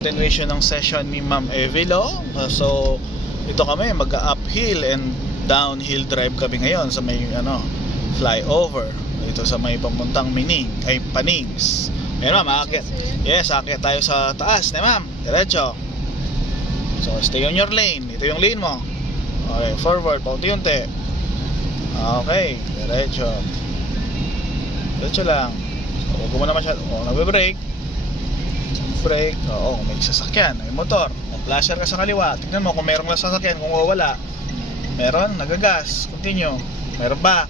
Continuation ng session ni Ma'am Evilo. So ito kami mag-uphill and downhill drive kami ngayon sa may flyover ito sa may pamuntang Panings. Ayun ma'am, aakyat. Yes, aakyat tayo sa taas na ma'am. Diretso. So stay on your lane. Ito yung lane mo. Okay, forward, paunti-unti. Okay, diretso. Diretso lang. So huwag mo na masyado. Nagbe-brake. Brake, oo, may sasakyan, may motor, may flasher ka sa kaliwa, tignan mo kung merong sasakyan, kung wala, meron, nagagas, continue, meron ba,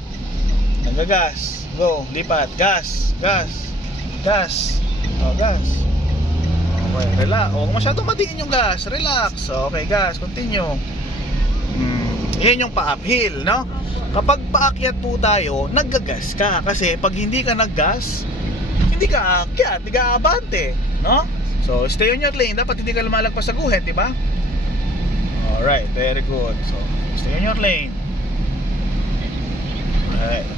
nagagas, go, lipat, gas, gas, gas, gas, okay, relax, huwag masyadong matiin yung gas, relax, okay, gas, continue. Yan yung pa-uphill, no? Kapag paakyat po tayo, naggagas ka, kasi pag hindi ka naggas, hindi ka aakyat, hindi ka abante, no? So, stay on your lane. Dapat hindi ka lumalagpas sa guhit, di ba? Alright, very good. So, stay on your lane. Alright.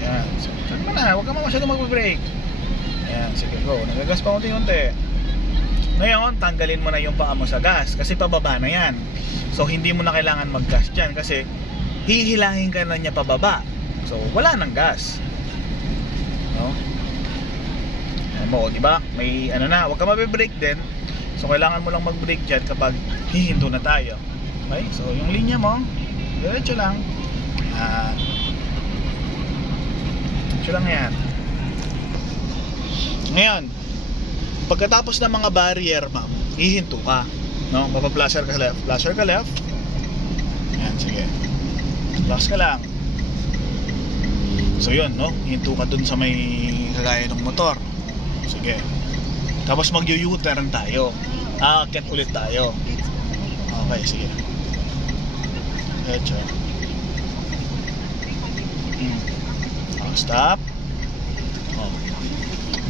Yan. So, turn mo na. Huwag ka masyadong mag-brake. Yan, sige, go. Nagagas pa unti-unti. Ngayon, tanggalin mo na yung paa mo sa gas kasi pababa na yan. So, hindi mo na kailangan mag-gas dyan kasi hihilangin ka na niya pababa. So, wala nang gas. No? Mo, di ba? May huwag ka mabe-brake din. So kailangan mo lang mag-brake diyan kapag hihinto na tayo. Okay? So yung linya mo, diretso lang. Diretso lang 'yan. Ngayon, pagkatapos ng mga barrier, ma'am, hihinto ka. No? Mapa-flasher ka left. Flasher ka left. Yan, sige. Flash ka lang. So yun, no? Hihinto ka dun sa may kagaya ng motor. Sige. Tapos mag-u-turn tayo. Aakyat ulit tayo. Okay, sige. Diretso. Stop.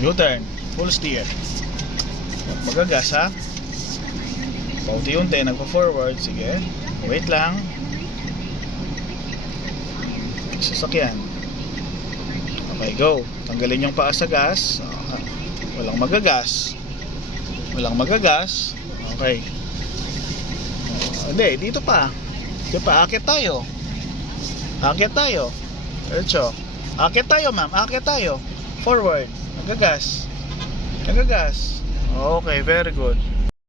U-turn. Full steer. Magagas ha. Paunti-unti, nagpa-forward. Sige. Wait lang. Sasakyan. Okay, go. Tanggalin yung paa sa gas. Walang magagas. Walang magagas. Okay. Hindi, dito pa. Dito pa, akit tayo. Akit tayo. Diretso. Akit tayo, ma'am. Akit tayo. Forward. Nagagas. Nagagas. Okay, very good.